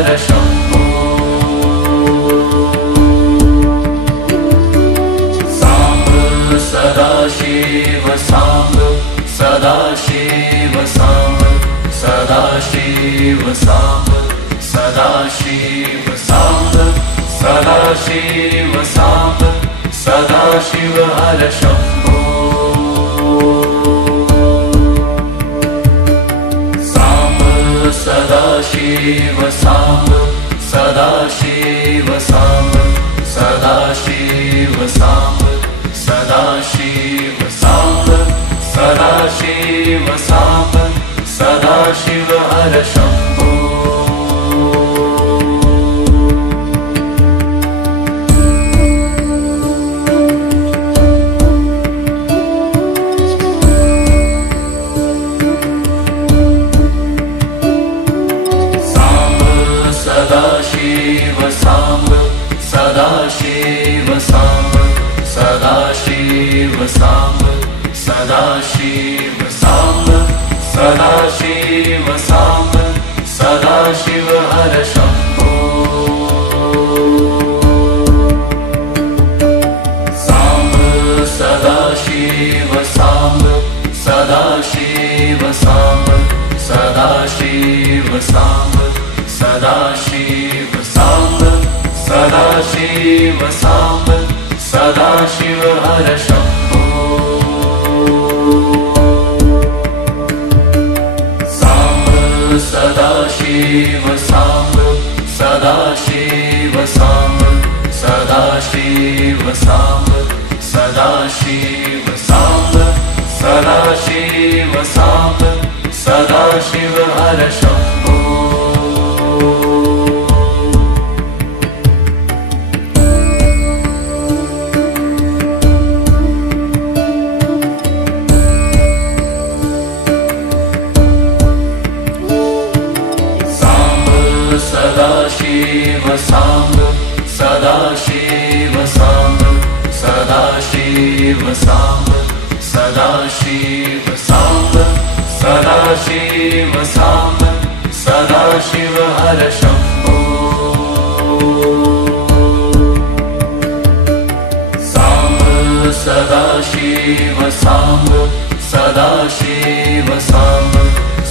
हर शम्भो साम्ब सदाशिव साम्ब सदाशिव साम्ब सदाशिव साम्ब सदाशिव साम्ब सदाशिव साम्ब सदाशिव हर शम्भो साम्ब सदाशिव साम्ब सदाशिव साम्ब सदाशिव साम्ब सदाशिव साम्ब सदाशिव साम्ब सदाशिव हर शम्भो सदाशिव साम्ब सदाशिव साम्ब सदाशिव साम्ब सदाशिव साम्ब सदाशिव साम्ब सदाशिव हर शम्भो साम्ब सदाशिव साम्ब सदाशिव साम्ब सदाशिव साम्ब सदाशिव साम्ब सदाशिव साम्ब सदाशिव हर शम्भो साम्ब सदाशिव साम्ब सदाशिव साम्ब सदाशिव साम्ब सदाशिव साम्ब सदाशिव साम्ब सदाशिव हर शम्भो सदाशिव साम्ब सदाशिव साम्ब सदाशिव साम्ब सदाशिव साम्ब सदाशिव साम्ब सदाशिव हर शम्भो साम्ब सदाशिव साम्ब सदाशिव साम्ब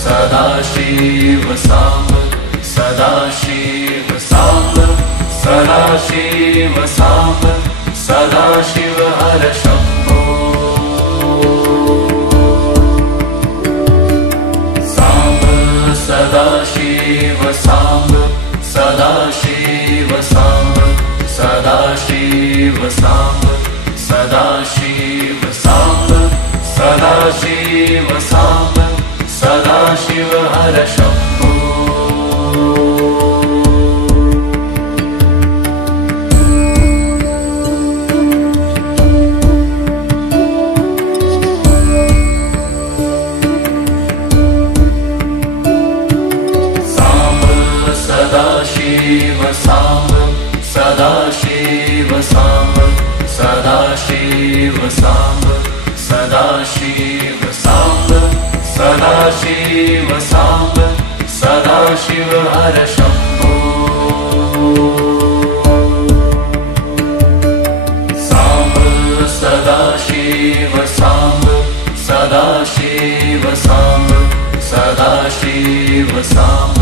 सदाशिव साम्ब सदाशिव साम्ब सदाशिव साम्ब सदाशिव हर शम्भो साम्ब सदाशिव साम्ब सदाशिव साम्ब सदाशिव साम्ब सदाशिव साम्ब सदाशिव साम्ब सदाशिव हर शम्भो सदाशिव साम्ब सदाशिव साम्ब सदाशिव साम्ब सदाशिव साम्ब सदाशिव साम्ब सदाशिव हर शम्भो साम्ब सदाशिव साम्ब सदाशिव साम्ब सदाशिव साम्ब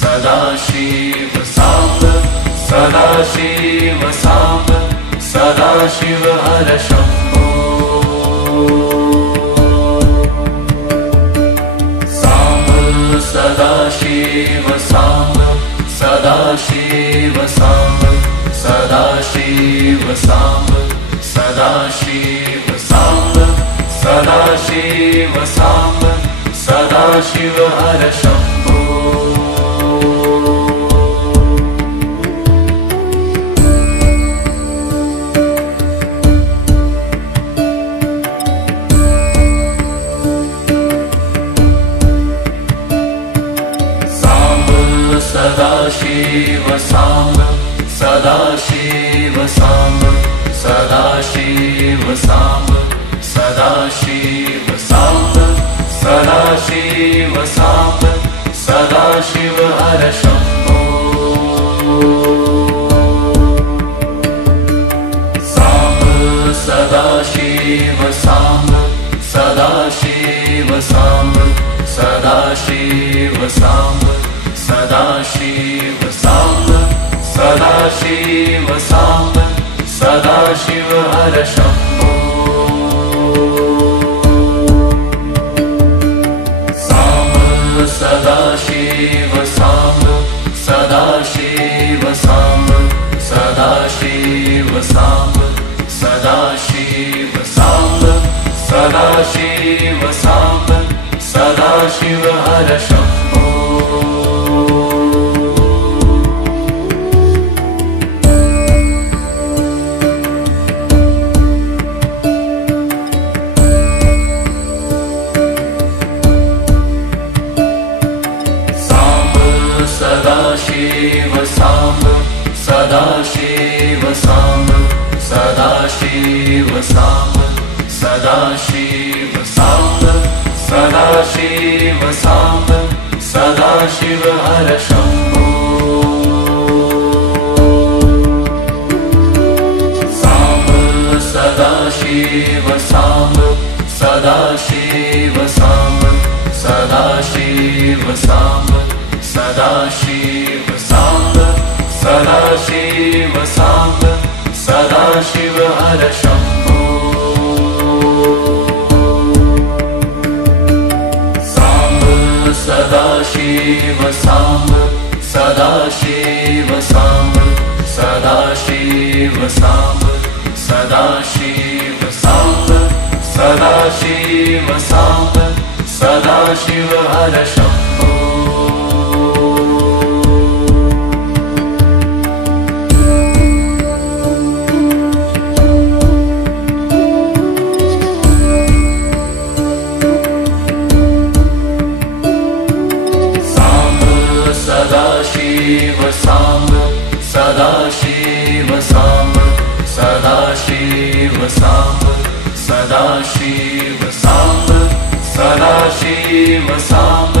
सदाशिव साम्ब सदाशिव साम्ब सदाशिव हर शम्भो साम्ब सदाशिव साम्ब सदाशिव साम्ब सदाशिव साम्ब सदाशिव साम्ब सदाशिव साम्ब सदाशिव हर शम्भो सदाशिव साम्ब सदाशिव साम्ब सदाशिव साम्ब सदाशिव साम्ब सदाशिव साम्ब सदाशिव हर शम्भो सदाशिव साम्ब सदाशिव साम्ब सदाशिव साम्ब सदाशिव हर शम्भो साम्ब सदाशिव साम्ब सदाशिव साम्ब सदाशिव साम्ब सदाशिव साम्ब सदाशिव साम्ब सदाशिव हर शम्भो सदाशिव साम्ब सदाशिव साम्ब सदाशिव साम्ब सदाशिव साम्ब सदाशिव साम्ब सदाशिव हर शम्भो साम्ब सदाशिव साम्ब सदाशिव साम्ब सदाशिव साम्ब सदाशिव साम्ब सदाशिव साम्ब सदाशिव हर शम्भो साम्ब सदाशिव साम्ब सदाशिव साम्ब सदाशिव साम्ब सदाशिव साम्ब सदाशिव साम्ब सदाशिव हर शम्भो सदाशिव साम्ब सदाशिव साम्ब सदाशिव साम्ब सदाशिव साम्ब सदाशिव साम्ब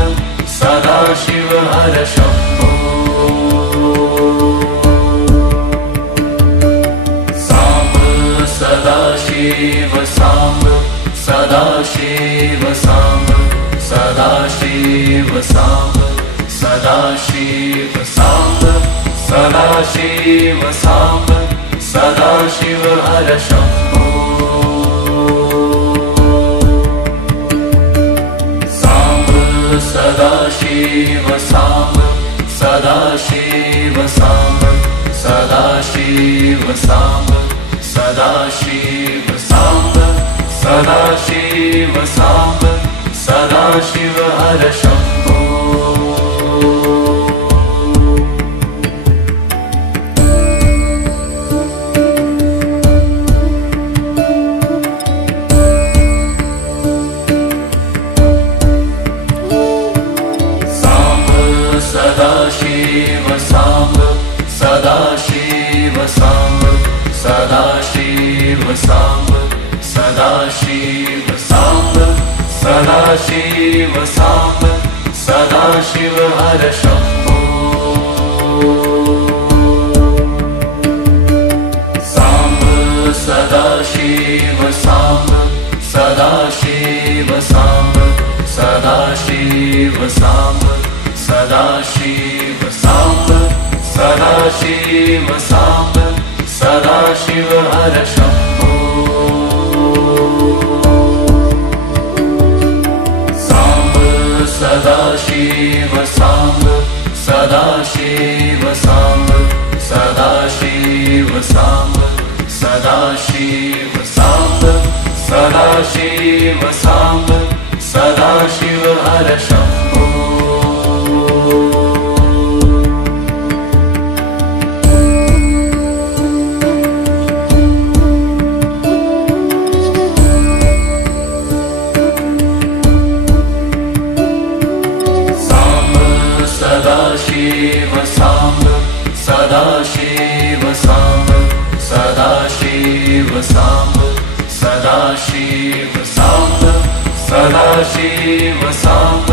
सदाशिव हर शम्भो साम्ब सदाशिव साम्ब सदाशिव साम्ब सदाशिव साम्ब सदाशिव साम्ब सदाशिव साम्ब सदाशिव हर शम्भो साम्ब सदाशिव साम्ब सदाशिव साम्ब सदाशिव साम्ब सदाशिव साम्ब सदाशिव साम्ब सदाशिव हर शम्भो सदाशिव साम्ब सदाशिव साम्ब सदाशिव साम्ब सदाशिव साम्ब सदाशिव साम्ब सदाशिव हर शम्भो साम्ब सदाशिव साम्ब सदाशिव साम्ब सदाशिव साम्ब सदाशिव साम्ब सदाशिव साम्ब सदाशिव हर शम्भो साम्ब सदाशिव साम्ब सदाशिव साम्ब सदाशिव साम्ब सदाशिव साम्ब सदाशिव साम्ब सदाशिव हर शम्भो सदाशिव साम्ब सदाशिव साम्ब सदाशिव साम्ब सदाशिव साम्ब सदाशिव साम्ब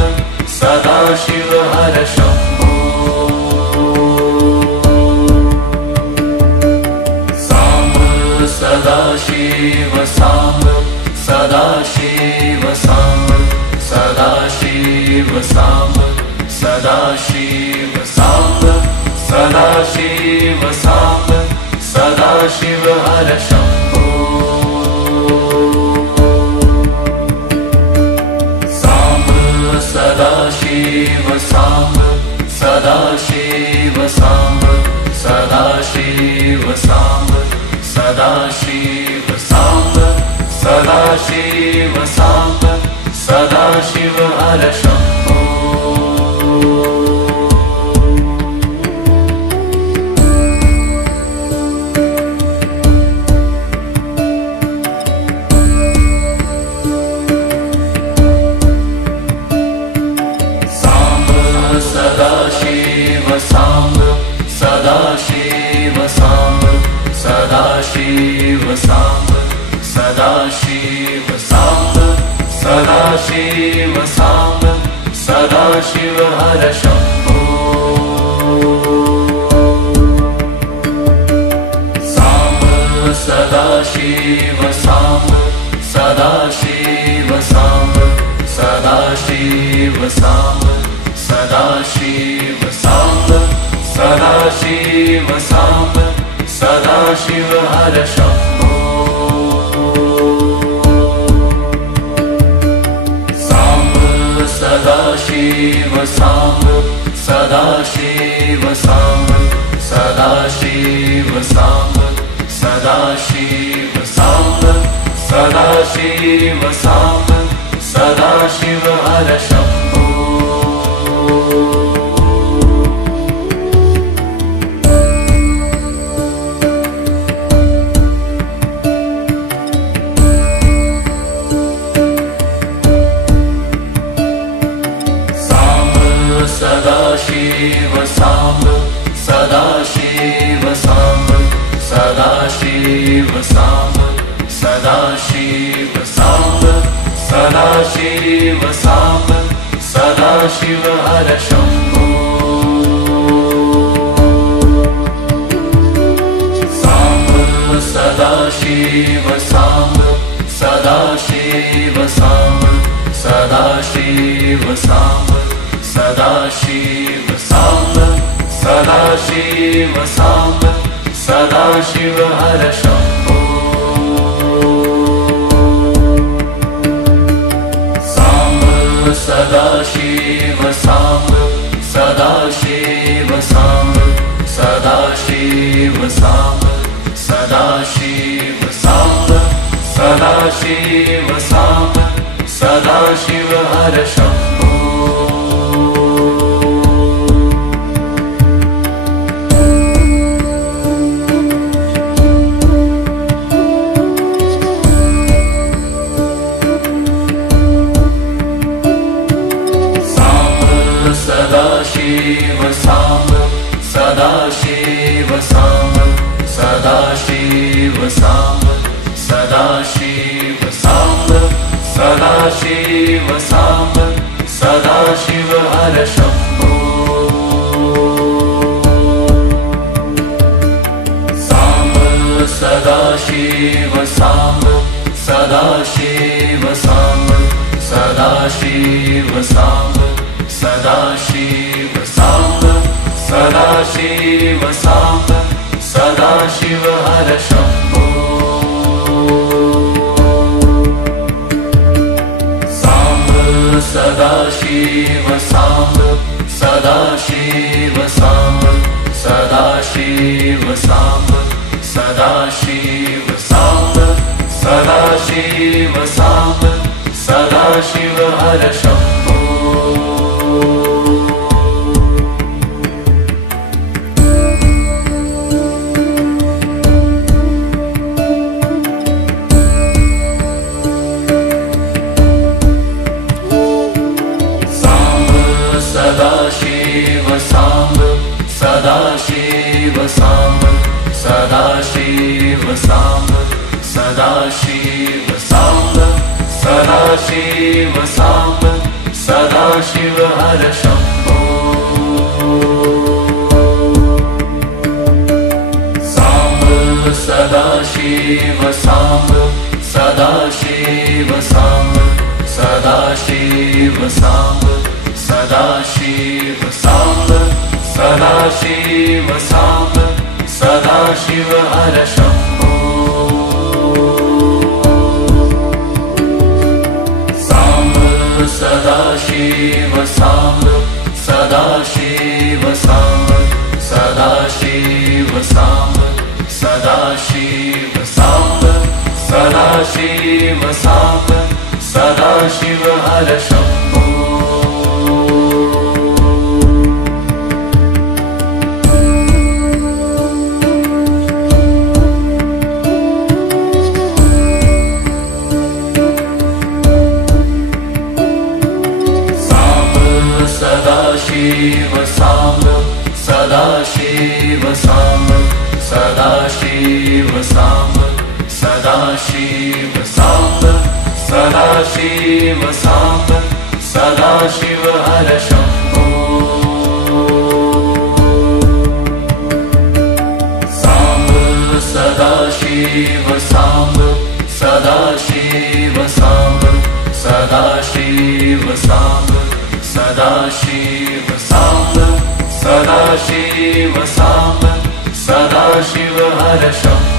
सदाशिव हर शम्भो साम्ब सदाशिव साम्ब सदाशिव साम्ब सदाशिव साम्ब सदाशिव साम्ब सदाशिव साम्ब सदाशिव हर शम्भो साम्ब सदाशिव साम्ब सदाशिव साम्ब सदाशिव साम्ब सदाशिव साम्ब सदाशिव साम्ब सदाशिव हर शम्भो साम्ब सदाशिव साम्ब सदाशिव साम्ब सदाशिव साम्ब सदाशिव साम्ब सदाशिव साम्ब सदाशिव हर शम्भो साम्ब सदाशिव साम्ब सदाशिव साम्ब सदाशिव साम्ब सदाशिव साम्ब सदाशिव साम्ब सदाशिव हर शम्भो सदाशिव साम्ब सदाशिव साम्ब सदाशिव साम्ब सदाशिव साम्ब सदाशिव साम्ब सदाशिव हर शम्भो सदाशिव साम्ब सदाशिव साम्ब सदाशिव साम्ब सदाशिव साम्ब सदाशिव साम्ब सदाशिव हर शम्भो साम्ब सदाशिव साम्ब सदाशिव साम्ब सदाशिव साम्ब सदाशिव साम्ब सदाशिव साम्ब सदाशिव हर शम्भो साम्ब सदाशिव साम्ब सदाशिव साम्ब सदाशिव साम्ब सदाशिव साम्ब सदाशिव साम्ब सदाशिव हर शम्भो सदाशिव साम्ब सदाशिव साम्ब सदाशिव साम्ब सदाशिव साम्ब सदाशिव साम्ब सदाशिव हर शम्भो साम्ब सदाशिव साम्ब सदाशिव साम्ब सदाशिव साम्ब सदाशिव साम्ब सदाशिव साम्ब सदाशिव हर शम्भो साम्ब सदाशिव साम्ब सदाशिव साम्ब सदाशिव साम्ब सदाशिव साम्ब सदाशिव साम्ब सदाशिव हर शम्भो सदाशिव साम्ब सदाशिव साम्ब सदाशिव साम्ब सदाशिव साम्ब सदाशिव साम्ब सदाशिव हर शम्भो साम्ब सदाशिव साम्ब सदाशिव साम्ब सदाशिव साम्ब सदाशिव साम्ब सदाशिव साम्ब सदाशिव हर शम्भो साम्ब सदाशिव साम्ब सदाशिव साम्ब सदाशिव साम्ब सदाशिव साम्ब सदाशिव साम्ब सदाशिव हर शम्भो सदाशिव साम्ब सदाशिव साम्ब सदाशिव साम्ब सदाशिव साम्ब सदाशिव साम्ब सदाशिव हर शम्भो साम्ब सदाशिव साम्ब सदाशिव साम्ब सदाशिव साम्ब सदाशिव साम्ब सदाशिव साम्ब सदाशिव हर शम्भो